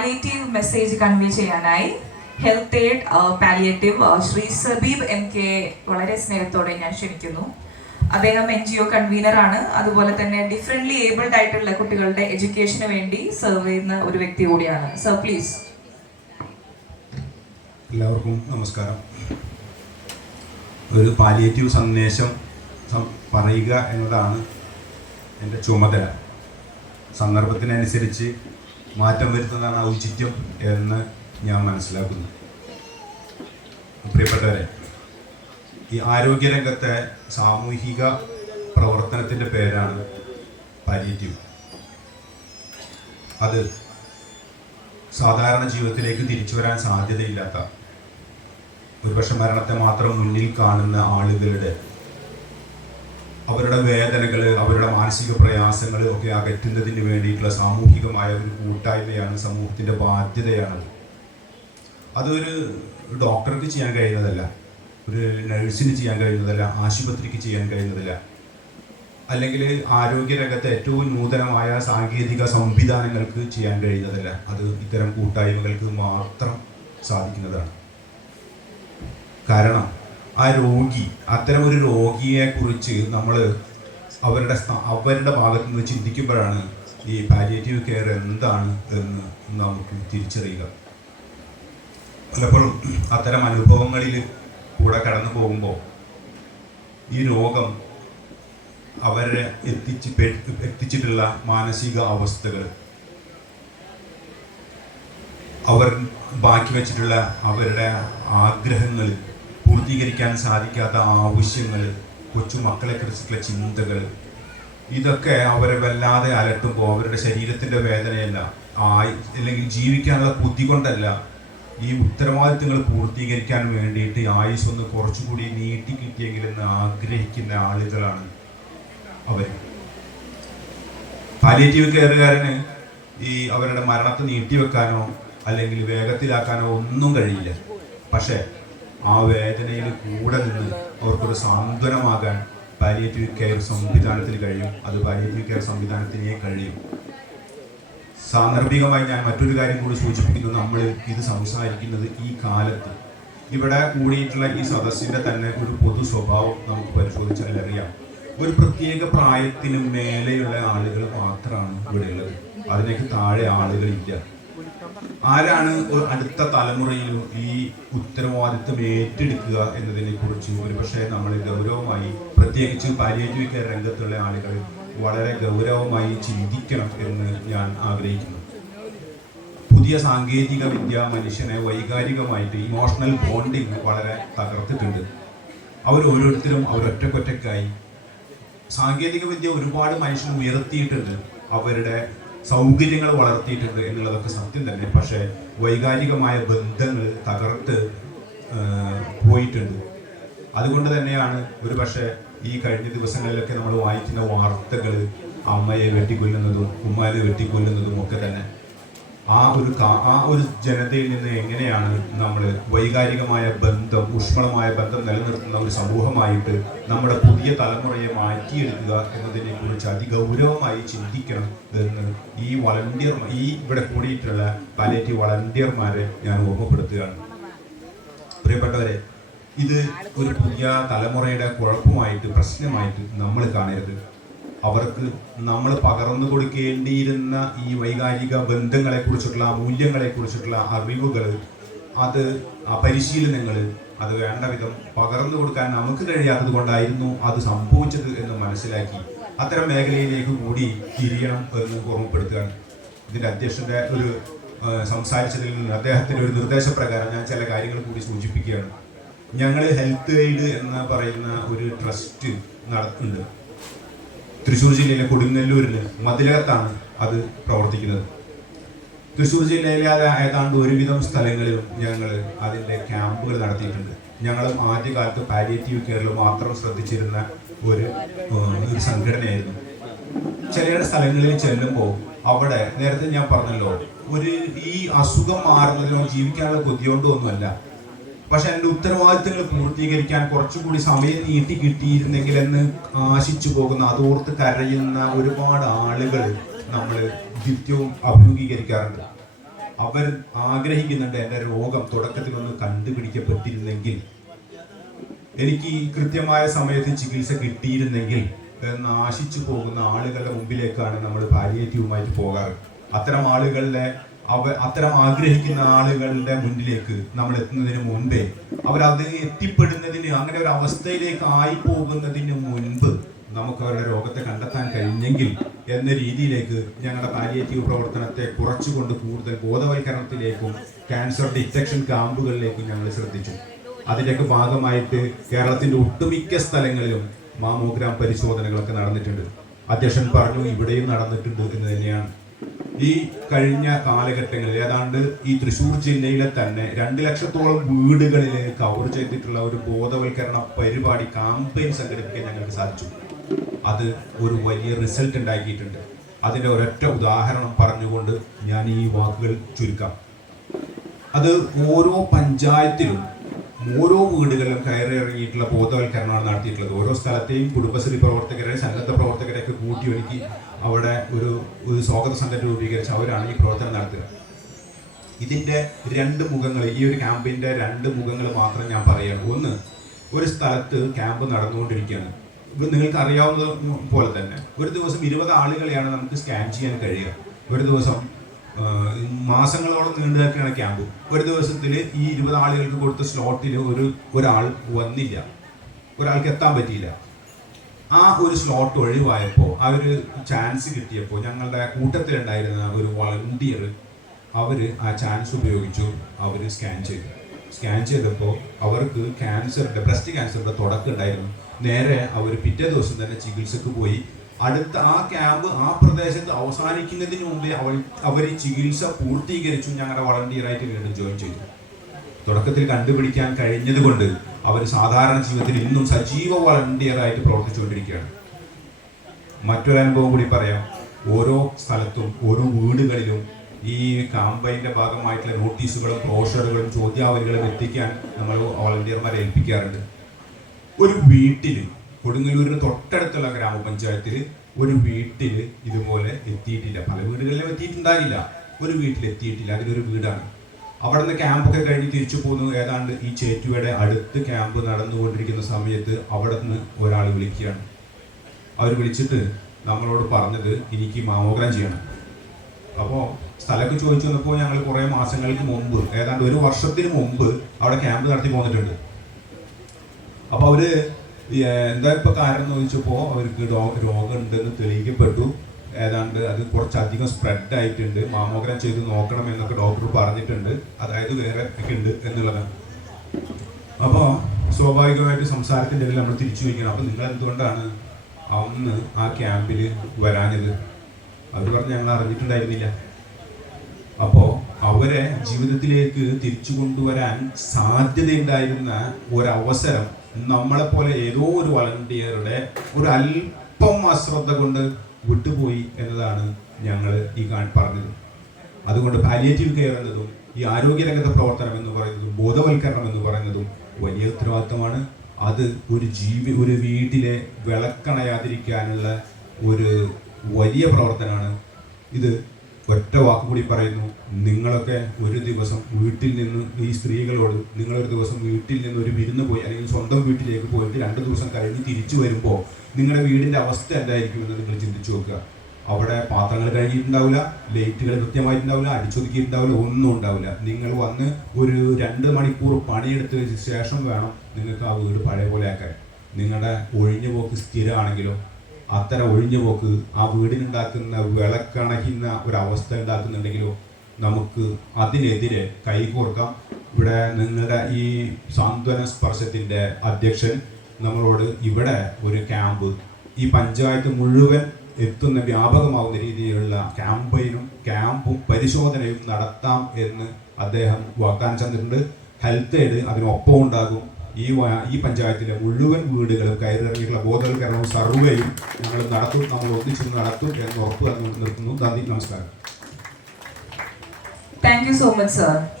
Palliative message convey ചെയ്യാനായി health aid palliative Shri Sabeeb M K വളരെ സ്നേഹത്തോടെ ഞാൻ ക്ഷണിക്കുന്നു. അദ്ദേഹം എൻ ജി ഒ കൺവീനർ ആണ്. അതുപോലെ തന്നെ ഡിഫറെന്റ്ലി ഏബിൾഡ് ആയിട്ടുള്ള കുട്ടികളുടെ എഡ്യൂക്കേഷന് വേണ്ടി സെർവ് ചെയ്യുന്ന ഒരു വ്യക്തി കൂടിയാണ്. സർ പ്ലീസ് എല്ലാവർക്കും നമസ്കാരം. ഒരു പാലിയേറ്റീവ് സന്ദേശം പറയുക എന്നതാണ് എന്റെ ചുമതല. സന്ദർഭത്തിനനുസരിച്ച് മാറ്റം വരുത്തുന്നതാണ് ഔചിത്യം എന്ന് ഞാൻ മനസ്സിലാക്കുന്നു. പ്രിയപ്പെട്ടവരെ ഈ ആരോഗ്യരംഗത്തെ സാമൂഹിക പ്രവർത്തനത്തിന്റെ പേരാണ് പാലിയേറ്റീവ് അത് സാധാരണ ജീവിതത്തിലേക്ക് തിരിച്ചു വരാൻ സാധ്യതയില്ലാത്ത ഒരുപക്ഷെ മരണത്തെ മാത്രം മുന്നിൽ കാണുന്ന ആളുകളുടെ അവരുടെ വേദനകൾ അവരുടെ മാനസിക പ്രയാസങ്ങൾ ഒക്കെ അകറ്റുന്നതിന് വേണ്ടിയിട്ടുള്ള സാമൂഹികമായ ഒരു കൂട്ടായ്മയാണ് സമൂഹത്തിന്റെ ബാധ്യതയാണ് അതൊരു ഡോക്ടർക്ക് ചെയ്യാൻ കഴിയുന്നതല്ല ഒരു നഴ്സിന് ചെയ്യാൻ കഴിയുന്നതല്ല ആശുപത്രിക്ക് ചെയ്യാൻ കഴിയുന്നതല്ല. അല്ലെങ്കിൽ ആരോഗ്യരംഗത്തെ ഏറ്റവും നൂതനമായ സാങ്കേതിക സംവിധാനങ്ങൾക്ക് ചെയ്യാൻ കഴിയുന്നതല്ല. അത് ഇത്തരം കൂട്ടായ്മകൾക്ക് മാത്രം സാധിക്കുന്നതാണ്. കാരണം ആ രോഗി അത്തരം ഒരു രോഗിയെ കുറിച്ച് നമ്മൾ അവരുടെ അവരുടെ ഭാഗത്ത് നിന്ന് ചിന്തിക്കുമ്പോഴാണ് ഈ പാലിയേറ്റീവ് കെയർ എന്താണ് എന്ന് നമുക്ക് തിരിച്ചറിയുക. പലപ്പോഴും അത്തരം അനുഭവങ്ങളിൽ കൂടെ കടന്നു പോകുമ്പോൾ ഈ രോഗം അവരെ എത്തിച്ച് എത്തിച്ചിട്ടുള്ള മാനസിക അവസ്ഥകൾ അവർ ബാക്കി വച്ചിട്ടുള്ള അവരുടെ ആഗ്രഹങ്ങൾ പൂർത്തീകരിക്കാൻ സാധിക്കാത്ത ആവശ്യങ്ങൾ കൊച്ചുമക്കളെ കുറിച്ചുള്ള ചിന്തകൾ ഇതൊക്കെ അവരെ വല്ലാതെ അലട്ടുമ്പോൾ അവരുടെ ശരീരത്തിന്റെ വേദനയല്ല. ആയി അല്ലെങ്കിൽ ജീവിക്കാനുള്ള ബുദ്ധി കൊണ്ടല്ല. ഈ ഉത്തരവാദിത്തങ്ങൾ പൂർത്തീകരിക്കാൻ വേണ്ടിയിട്ട് ആയുസ് ഒന്ന് കുറച്ചുകൂടി നീട്ടി കിട്ടിയെങ്കിലെന്ന് ആഗ്രഹിക്കുന്ന ആളുകളാണ് അവർ. പാലിയേറ്റീവ് കെയറുകാരന് ഈ അവരുടെ മരണത്തെ നീട്ടിവെക്കാനോ അല്ലെങ്കിൽ വേഗത്തിലാക്കാനോ ഒന്നും കഴിയില്ല. പക്ഷേ ആ വേദനയിൽ കൂടെ നിന്ന് അവർക്കൊരു സാന്ത്വനമാകാൻ പാലിയേറ്റീവ് കെയർ സംവിധാനത്തിന് കഴിയും. അത് പാലിയേറ്റീവ് കെയർ സംവിധാനത്തിനേ കഴിയും. സാന്ദർഭികമായി ഞാൻ മറ്റൊരു കാര്യം കൂടി സൂചിപ്പിക്കുന്നു. നമ്മൾ ഇത് സംസാരിക്കുന്നത് ഈ കാലത്ത്. ഇവിടെ കൂടിയിട്ടുള്ള ഈ സദസ്സിന്റെ തന്നെ ഒരു പൊതു സ്വഭാവം നമുക്ക് പരിശോധിച്ചാൽ അറിയാം. ഒരു പ്രത്യേക പ്രായത്തിന് മേലെയുള്ള ആളുകൾ മാത്രമാണ് ഇവിടെയുള്ളത് അതിനേക്ക് താഴെ ആളുകളില്ല. ആരാണ് അടുത്ത തലമുറയിലും ഈ ഉത്തരവാദിത്വം ഏറ്റെടുക്കുക എന്നതിനെ കുറിച്ച് ഒരുപക്ഷെ നമ്മൾ ഗൗരവമായി പ്രത്യേകിച്ച് പാലിയേറ്റീവ് കെയർ രംഗത്തുള്ള ആളുകൾ വളരെ ഗൗരവമായി ചിന്തിക്കണം എന്ന് ഞാൻ ആഗ്രഹിക്കുന്നു. പുതിയ സാങ്കേതിക വിദ്യ മനുഷ്യനെ വൈകാരികമായിട്ട് ഇമോഷണൽ ബോണ്ടിങ് വളരെ തകർത്തിട്ടുണ്ട്. അവർ ഓരോരുത്തരും അവരൊറ്റക്കൊറ്റക്കായി സാങ്കേതിക വിദ്യ ഒരുപാട് മനുഷ്യനെ ഉയർത്തിയിട്ടുണ്ട്. അവരുടെ സൗകര്യങ്ങൾ വളർത്തിയിട്ടുണ്ട് എന്നുള്ളതൊക്കെ സത്യം തന്നെ. പക്ഷേ വൈകാരികമായ ബന്ധങ്ങൾ തകർത്ത് പോയിട്ടുണ്ട്. അതുകൊണ്ട് തന്നെയാണ് ഒരു പക്ഷേ ഈ കഴിഞ്ഞ ദിവസങ്ങളിലൊക്കെ നമ്മൾ വായിക്കുന്ന വാർത്തകൾ അമ്മയെ വെട്ടിക്കൊല്ലുന്നതും ഉമ്മാനെ വെട്ടിക്കൊല്ലുന്നതും ഒക്കെ തന്നെ ആ ഒരു ആ ഒരു ജനതയിൽ നിന്ന് എങ്ങനെയാണ് നമ്മൾ വൈകാരികമായ ബന്ധം ഊഷ്മളമായ ബന്ധം നിലനിർത്തുന്ന ഒരു സമൂഹമായിട്ട് നമ്മുടെ പുതിയ തലമുറയെ മാറ്റിയെടുക്കുക എന്നതിനെ കുറിച്ച് അതിഗൗരവമായി ചിന്തിക്കണം എന്ന് ഈ വളണ്ടിയർ ഈ ഇവിടെ കൂടിയിട്ടുള്ള പാലേറ്റീവ് വളണ്ടിയർമാരെ ഞാൻ ഓർമ്മപ്പെടുത്തുകയാണ്. പ്രിയപ്പെട്ടവരെ ഇത് ഒരു പുതിയ തലമുറയുടെ കുഴപ്പമായിട്ട് പ്രശ്നമായിട്ട് നമ്മൾ കാണരുത്. അവർക്ക് നമ്മൾ പകർന്നു കൊടുക്കേണ്ടിയിരുന്ന ഈ വൈകാരിക ബന്ധങ്ങളെ കുറിച്ചിട്ടുള്ള മൂല്യങ്ങളെ കുറിച്ചിട്ടുള്ള അറിവുകൾ അത് പരിശീലനങ്ങൾ അത് വേണ്ട വിധം പകർന്നു കൊടുക്കാൻ നമുക്ക് കഴിയാത്തത് കൊണ്ടായിരുന്നു അത് സംഭവിച്ചത് എന്ന് മനസ്സിലാക്കി അത്തരം മേഖലയിലേക്ക് കൂടി തിരിയണം എന്ന് ഓർമ്മപ്പെടുത്തുകയാണ്. ഇതിന്റെ അധ്യക്ഷന്റെ ഒരു സംസാരിച്ചതിൽ നിന്ന് അദ്ദേഹത്തിന്റെ ഒരു നിർദ്ദേശപ്രകാരം ഞാൻ ചില കാര്യങ്ങൾ കൂടി സൂചിപ്പിക്കുകയാണ്. ഞങ്ങൾ ഹെൽത്ത് എയ്ഡ് എന്ന് പറയുന്ന ഒരു ട്രസ്റ്റ് നടത്തുന്നുണ്ട്. തൃശ്ശൂർ ജില്ലയിലെ കൊടുങ്ങല്ലൂരിൽ മതിലകത്താണ് അത് പ്രവർത്തിക്കുന്നത്. തൃശ്ശൂർ ജില്ലയിലെ ഏതാണ്ട് ഒരുവിധം സ്ഥലങ്ങളിലും ഞങ്ങൾ അതിന്റെ ക്യാമ്പുകൾ നടത്തിയിട്ടുണ്ട്. ഞങ്ങളും ആദ്യകാലത്ത് പാലിയേറ്റീവ് കെയറിൽ മാത്രം ശ്രദ്ധിച്ചിരുന്ന ഒരു ഒരു സംഘടനയായിരുന്നു. ചില സ്ഥലങ്ങളിൽ ചെല്ലുമ്പോൾ അവിടെ നേരത്തെ ഞാൻ പറഞ്ഞല്ലോ ഒരു ഈ അസുഖം മാറുന്നതിനോ ജീവിക്കാനുള്ള കൊതിയോണ്ടോ ഒന്നുമല്ല. പക്ഷെ എന്റെ ഉത്തരവാദിത്തങ്ങൾ പൂർത്തീകരിക്കാൻ കുറച്ചുകൂടി സമയം നീട്ടി കിട്ടിയിരുന്നെങ്കിൽ എന്ന് ആശിച്ചു പോകുന്ന അതോർത്ത് കരയുന്ന ഒരുപാട് ആളുകൾ നമ്മൾ നിത്യവും അഭിമുഖീകരിക്കാറുണ്ട്. അവർ ആഗ്രഹിക്കുന്നുണ്ട് എന്റെ രോഗം തുടക്കത്തിൽ ഒന്ന് കണ്ടുപിടിക്കപ്പെട്ടിരുന്നെങ്കിൽ എനിക്ക് കൃത്യമായ സമയത്ത് ചികിത്സ കിട്ടിയിരുന്നെങ്കിൽ എന്ന് ആശിച്ചു പോകുന്ന ആളുകളുടെ മുമ്പിലേക്കാണ് നമ്മൾ പാലിയേറ്റീവുമായിട്ട് പോകാറ്. അത്തരം ആളുകളുടെ അവ അത്തരം ആഗ്രഹിക്കുന്ന ആളുകളുടെ മുന്നിലേക്ക് നമ്മൾ എത്തുന്നതിന് മുമ്പേ അവരത് എത്തിപ്പെടുന്നതിന് അങ്ങനെ ഒരു അവസ്ഥയിലേക്ക് ആയി പോകുന്നതിന് മുൻപ് നമുക്ക് അവരുടെ രോഗത്തെ കണ്ടെത്താൻ കഴിഞ്ഞെങ്കിൽ എന്ന രീതിയിലേക്ക് ഞങ്ങളുടെ പാലിയേറ്റീവ് പ്രവർത്തനത്തെ കുറച്ചുകൊണ്ട് കൂടുതൽ ബോധവൽക്കരണത്തിലേക്കും ക്യാൻസർ ഡിറ്റക്ഷൻ ക്യാമ്പുകളിലേക്കും ഞങ്ങൾ ശ്രദ്ധിച്ചു. അതിന്റെയൊക്കെ ഭാഗമായിട്ട് കേരളത്തിന്റെ ഒട്ടുമിക്ക സ്ഥലങ്ങളിലും മാമോഗ്രാം പരിശോധനകളൊക്കെ നടന്നിട്ടുണ്ട്. അധ്യക്ഷൻ പറഞ്ഞു ഇവിടെയും നടന്നിട്ടുണ്ട് എന്ന് തന്നെയാണ്. ഈ കഴിഞ്ഞ കാലഘട്ടങ്ങളിൽ ഏതാണ്ട് ഈ തൃശ്ശൂർ ജില്ലയിലെ തന്നെ രണ്ട് ലക്ഷത്തോളം വീടുകളിൽ കവർ ചെയ്തിട്ടുള്ള ഒരു ബോധവൽക്കരണ പരിപാടി കാമ്പയിൻ സംഘടിപ്പിക്കാൻ ഞങ്ങൾക്ക് സാധിച്ചു. അത് ഒരു വലിയ റിസൾട്ട് ഉണ്ടാക്കിയിട്ടുണ്ട്. അതിന്റെ ഒരൊറ്റ ഉദാഹരണം പറഞ്ഞുകൊണ്ട് ഞാൻ ഈ വാക്കുകൾ ചുരുക്കാം. അത് ഓരോ പഞ്ചായത്തിലും ഓരോ വീടുകളിലും കയറി ഇറങ്ങിയിട്ടുള്ള ബോധവൽക്കരണമാണ് നടത്തിയിട്ടുള്ളത്. ഓരോ സ്ഥലത്തെയും കുടുംബശ്രീ പ്രവർത്തകരെ സന്നദ്ധ പ്രവർത്തകരെയൊക്കെ കൂട്ടി ഒരുക്കി അവിടെ ഒരു ഒരു സ്വാഗത സംഘം രൂപീകരിച്ച് അവരാണ് ഈ പ്രവർത്തനം നടത്തുക. ഇതിന്റെ രണ്ട് മുഖങ്ങൾ ഈ ഒരു ക്യാമ്പിന്റെ രണ്ട് മുഖങ്ങൾ മാത്രം ഞാൻ പറയുകയാണ്. ഒന്ന് ഒരു സ്ഥലത്ത് ക്യാമ്പ് നടന്നുകൊണ്ടിരിക്കുകയാണ്. ഇത് നിങ്ങൾക്ക് അറിയാവുന്ന പോലെ തന്നെ. ഒരു ദിവസം ഇരുപത് ആളുകളെയാണ് നമുക്ക് സ്കാൻ ചെയ്യാൻ കഴിയുക. ഒരു ദിവസം മാസങ്ങളോളം നീണ്ടു നിൽക്കുകയാണ് ക്യാമ്പ്. ഒരു ദിവസത്തിൽ ഈ ഇരുപത് ആളുകൾക്ക് കൊടുത്ത സ്ലോട്ടിൽ ഒരു ഒരാൾ വന്നില്ല. ഒരാൾക്ക് എത്താൻ പറ്റിയില്ല. ആ ഒരു സ്ലോട്ട് ഒഴിവായപ്പോൾ ആ ഒരു ചാൻസ് കിട്ടിയപ്പോൾ ഞങ്ങളുടെ കൂട്ടത്തിലുണ്ടായിരുന്ന ഒരു വളണ്ടിയർ അവർ ആ ചാൻസ് ഉപയോഗിച്ചു അവർ സ്കാൻ ചെയ്തു. സ്കാൻ ചെയ്തപ്പോൾ അവർക്ക് ക്യാൻസറിന്റെ ബ്രസ്റ്റ് ക്യാൻസറിന്റെ തുടക്കം ഉണ്ടായിരുന്നു. നേരെ അവർ പിറ്റേ ദിവസം തന്നെ ചികിത്സക്ക് പോയി. അടുത്ത ആ ക്യാമ്പ് ആ പ്രദേശത്ത് അവസാനിക്കുന്നതിന് മുമ്പേ അവർ അവർ ചികിത്സ പൂർത്തീകരിച്ചു ഞങ്ങളുടെ വളണ്ടിയറായിട്ട് വീണ്ടും ജോയിൻ ചെയ്തു. തുടക്കത്തിൽ കണ്ടുപിടിക്കാൻ കഴിഞ്ഞതുകൊണ്ട് അവർ സാധാരണ ജീവിതത്തിൽ ഇന്നും സജീവ വളണ്ടിയറായിട്ട് പ്രവർത്തിച്ചുകൊണ്ടിരിക്കുകയാണ്. മറ്റൊരു അനുഭവം കൂടി പറയാം. ഓരോ സ്ഥലത്തും ഓരോ വീടുകളിലും ഈ കാമ്പയിന്റെ ഭാഗമായിട്ടുള്ള നോട്ടീസുകളും ബ്രോഷറുകളും ചോദ്യാവലികളും എത്തിക്കാൻ നമ്മൾ വോളണ്ടിയർമാരെ ഏൽപ്പിക്കാറുണ്ട്. ഒരു വീട്ടിൽ കൊടുങ്ങല്ലൂരിന് തൊട്ടടുത്തുള്ള ഗ്രാമപഞ്ചായത്തിൽ ഒരു വീട്ടിൽ ഇതുപോലെ എത്തിയിട്ടില്ല. പല വീടുകളിലും എത്തിയിട്ടുണ്ടാകില്ല ഒരു വീട്ടിൽ എത്തിയിട്ടില്ല. അതിലൊരു വീടാണ്. അവിടെ നിന്ന് ക്യാമ്പൊക്കെ കഴിഞ്ഞ് തിരിച്ചു പോന്നു. ഏതാണ്ട് ഈ ചേറ്റുവയുടെ അടുത്ത് ക്യാമ്പ് നടന്നുകൊണ്ടിരിക്കുന്ന സമയത്ത് അവിടെ നിന്ന് ഒരാൾ വിളിക്കുകയാണ്. അവർ വിളിച്ചിട്ട് നമ്മളോട് പറഞ്ഞത് എനിക്ക് മാമോഗ്രാം ചെയ്യണം. അപ്പോൾ സ്ഥലമൊക്കെ ചോദിച്ചു വന്നപ്പോൾ ഞങ്ങൾ കുറേ മാസങ്ങൾക്ക് മുമ്പ് ഏതാണ്ട് ഒരു വർഷത്തിന് മുമ്പ് അവിടെ ക്യാമ്പ് നടത്തി പോന്നിട്ടുണ്ട്. അപ്പോൾ ഏർ, എന്താ ഇപ്പൊ കാരണം എന്ന് അവർക്ക് രോഗം ഉണ്ടെന്ന് തെളിയിക്കപ്പെട്ടു. ഏതാണ്ട് അത് കുറച്ചധികം സ്പ്രെഡ് ആയിട്ടുണ്ട് മാമോഗ്രാം ചെയ്ത് നോക്കണം എന്നൊക്കെ ഡോക്ടർ പറഞ്ഞിട്ടുണ്ട്. അതായത് വേറെ ഉണ്ട് എന്നുള്ളതാണ്. അപ്പോൾ സ്വാഭാവികമായിട്ട് സംസാരത്തിന്റെ ഇടയിൽ നമ്മൾ തിരിച്ചു വയ്ക്കണം അപ്പോൾ നിങ്ങൾ എന്തുകൊണ്ടാണ് അന്ന് ആ ക്യാമ്പിൽ വരാഞ്ഞത്? അവർ പറഞ്ഞ് ഞങ്ങൾ അറിഞ്ഞിട്ടുണ്ടായിരുന്നില്ല. അപ്പോൾ അവരെ ജീവിതത്തിലേക്ക് തിരിച്ചു കൊണ്ടുവരാൻ സാധ്യതയുണ്ടായിരുന്ന ഒരവസരം നമ്മളെ പോലെ ഏതോ ഒരു വളണ്ടിയറുടെ ഒരു അല്പം അശ്രദ്ധ കൊണ്ട് വിട്ടുപോയി എന്നതാണ് ഞങ്ങൾ ഈ പറഞ്ഞത്. അതുകൊണ്ട് പാലിയേറ്റീവ് കെയർ എന്നതും ഈ ആരോഗ്യരംഗത്തെ പ്രവർത്തനം എന്ന് പറയുന്നതും ബോധവൽക്കരണം എന്ന് പറയുന്നതും വലിയ ഉത്തരവാദിത്തമാണ്. അത് ഒരു ജീവി ഒരു വീട്ടിലെ വിളക്കണയാതിരിക്കാനുള്ള ഒരു വലിയ പ്രവർത്തനമാണ്. ഇത് ഒറ്റ വാക്ക് കൂടി പറയുന്നു. നിങ്ങളൊക്കെ ഒരു ദിവസം വീട്ടിൽ നിന്ന് ഈ സ്ത്രീകളോട് നിങ്ങളൊരു ദിവസം വീട്ടിൽ നിന്ന് ഒരു വിരുന്ന് പോയി അല്ലെങ്കിൽ സ്വന്തം വീട്ടിലേക്ക് പോയിട്ട് രണ്ട് ദിവസം കഴിഞ്ഞ് തിരിച്ചു വരുമ്പോൾ നിങ്ങളുടെ വീടിന്റെ അവസ്ഥ എന്തായിരിക്കും എന്ന് നിങ്ങൾ ചിന്തിച്ചു നോക്കുക. അവിടെ പാത്രങ്ങൾ കഴുകിയിട്ടുണ്ടാവില്ല ലൈറ്റുകൾ കൃത്യമായിട്ടുണ്ടാവില്ല അടിച്ചൊതുക്കിയിട്ടുണ്ടാവില്ല ഒന്നും ഉണ്ടാവില്ല. നിങ്ങൾ വന്ന് ഒരു രണ്ട് മണിക്കൂർ പണിയെടുത്തതിന് ശേഷം വേണം നിങ്ങൾക്ക് ആ വീട് പഴയ പോലെ ആക്കാൻ. നിങ്ങളുടെ ഒഴിഞ്ഞു പോക്ക് സ്ഥിരമാണെങ്കിലോ അത്തരം ഒഴിഞ്ഞു പോക്ക് ആ വീടിനുണ്ടാക്കുന്ന വിളക്കണഹിന്ന ഒരവസ്ഥ ഉണ്ടാക്കുന്നുണ്ടെങ്കിലോ നമുക്ക് അതിനെതിരെ കൈകോർക്കാം. ഇവിടെ നിങ്ങളുടെ ഈ സാന്ത്വന സ്പർശത്തിന്റെ അധ്യക്ഷൻ നമ്മളോട് ഇവിടെ ഒരു ക്യാമ്പ് ഈ പഞ്ചായത്ത് മുഴുവൻ എത്തുന്ന വ്യാപകമാകുന്ന രീതിയിലുള്ള ക്യാമ്പയിനും ക്യാമ്പും പരിശോധനയും നടത്താം എന്ന് അദ്ദേഹം വാഗ്ദാനം ചെയ്തിട്ടുണ്ട്. ഹെൽത്ത് എയ്ഡ് അതിനൊപ്പം ഉണ്ടാകും. ഈ ഈ പഞ്ചായത്തിലെ മുഴുവൻ വീടുകളും കയറിറങ്ങിയിട്ടുള്ള ബോധവൽക്കരണവും സർവേയും ഞങ്ങൾ നടത്തും നമ്മൾ ഒന്നിച്ചു നടത്തും എന്ന് ഉറപ്പ് തന്നു നിർത്തുന്നു. നന്ദി നമസ്കാരം. Thank you so much sir